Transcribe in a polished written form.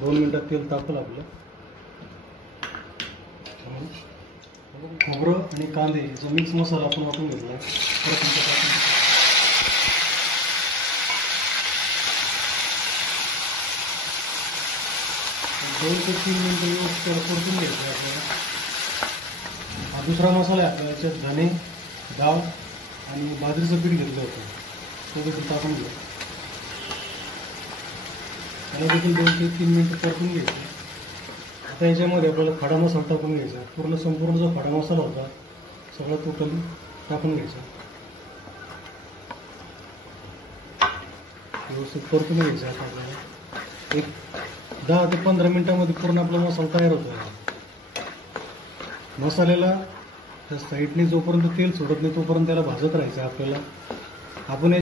2 मिनिटात तेल तापलं आपलं. खोबरं आणि कांदे याचा मिक्स मसाला आपण वापरून घेतला. परत टाकून 2 ते 3 मिनिटं व्यवस्थित परतून घ्यायचं आपल्याला. हा दुसरा मसाला आहे आपल्याला. याच्यात धणे, डाळ आणि बाजरीचं पीठ घेतलं होतं, तो देखील टाकून घ्या. त्याला देखील 2 ते 3 मिनिटं परतून घ्यायचं. आता याच्यामध्ये आपल्याला खडा मसाला टाकून घ्यायचा. संपूर्ण जो खडा मसाला होता सगळा टोटली टाकून घ्यायचा. व्यवस्थित परतून घ्यायचं. आता आपल्याला एक 10 ते 15 मिनिटांमध्ये पूर्ण आपला मसाला तयार होतो. मसाल्याला त्या साईडने जोपर्यंत तेल सोडत नाही तोपर्यंत त्याला भाजत राहायचं आपल्याला. आपण